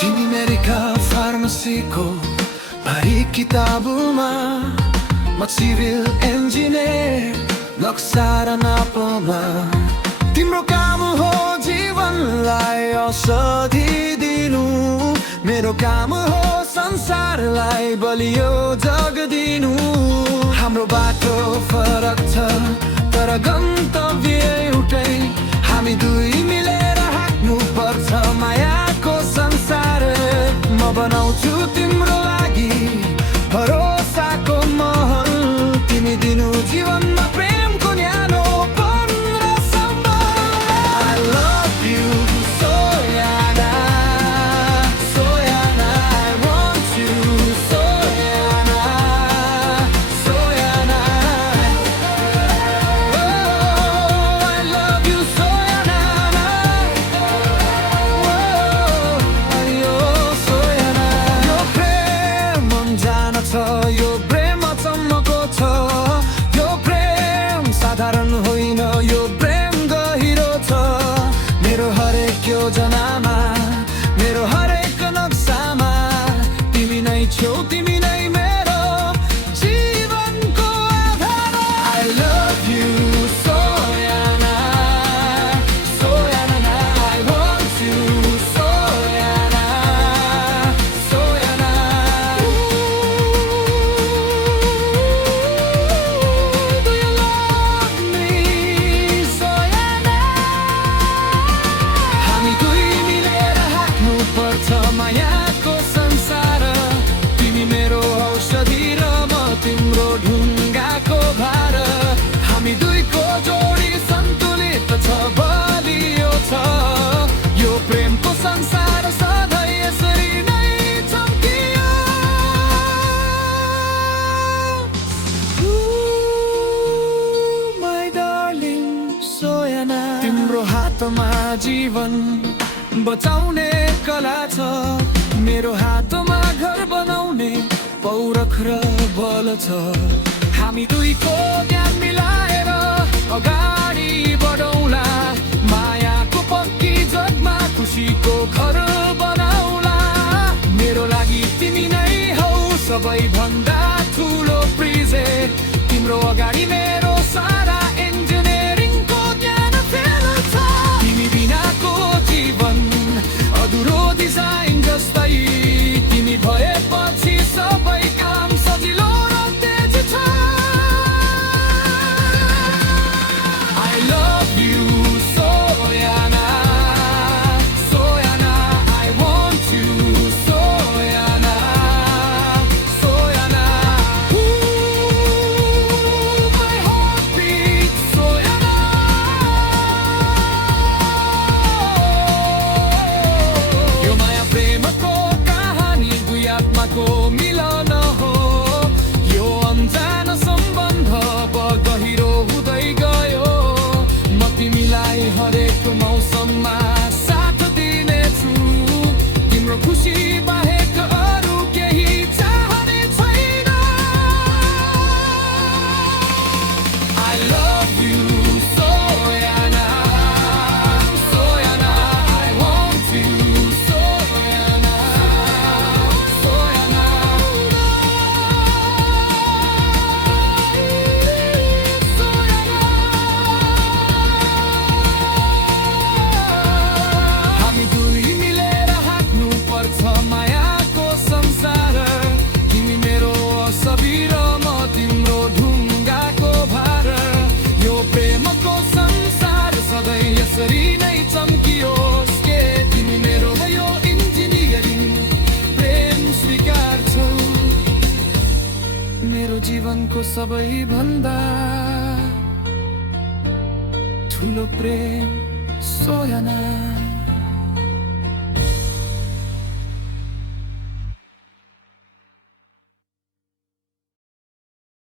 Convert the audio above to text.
तिमी मेरिका फार्मेसीको भारी किताबमा म सिभिल इन्जिनियर नक्सा र नापमा तिम्रो काम हो जीवनलाई औषधि दिनु मेरो काम हो संसारलाई बलियो जग दिनु हाम्रो बाटो फरक छ तर गन्तव्य एउटै हामी दुई मिलेर हाँक्नु पर्छ मायाको संसार म बनाउँछु तिम्रो लागि भरोसाको महल तिमी दिनु जीवनमा प्रेमको न्यानो यो प्रेम अचम्मको छ यो प्रेम साधारण होइन यो प्रेम गहिरो छ मेरो हरेक योजनामा मेरो हरेक नक्सामा तिमी नै छौ तिमी नै मेरो जीवनको आधार I love you Soyana Soyana I want you Soyana Soyana मायाको संसार तिमी मेरो औषधि र म तिम्रो ढुङ्गाको भार हामी दुईको जोडी सन्तुलित छ बलियो छ यो प्रेमको संसार सधैँ यसरी नै चम्कियो My darling Soyana तिम्रो हातमा जीवन बचाउने कला छ मेरो हातमा घर बनाउने पौरख र बल छ हामी दुईको ध्यान मिलाएर अगाडि बढौला मायाको पक्की जगमा खुसीको घर बनाउला मेरो लागि तिमी नै हौ सबैभन्दा ठुलो प्रिजे तिम्रो अगाडि मेरो सारा इन्जिनियरिङको ज्ञान फेल छ तिमी बिनाको जीवन अधुरो डिजाइन जस्तै तिमी भएपछि सबै काम सजिलो र तेज छ I love you Soyana Soyana I want you Soyana Soyana my heartbeat Soyana Premco कहानी दुई आत्माको मिलन हो यो अनजान सम्बन्ध गहिरो हुँदै गयो म तिमीलाई हरेक मौसममा साथ दिनेछु तिम्रो खुसी बाहेक अरू केही चाहने छैन I love you Soyana Soyana I want you मायाको संसार तिमी मेरो सबी र म तिम्रो ढुङ्गाको भार यो प्रेमको संसार सधैँ यसरी नै चम्कियोस् के तिमी मेरो यो इन्जिनियरिङ प्रेम स्वीकार छौ मेरो जीवनको सबैभन्दा ठुलो प्रेम Soyana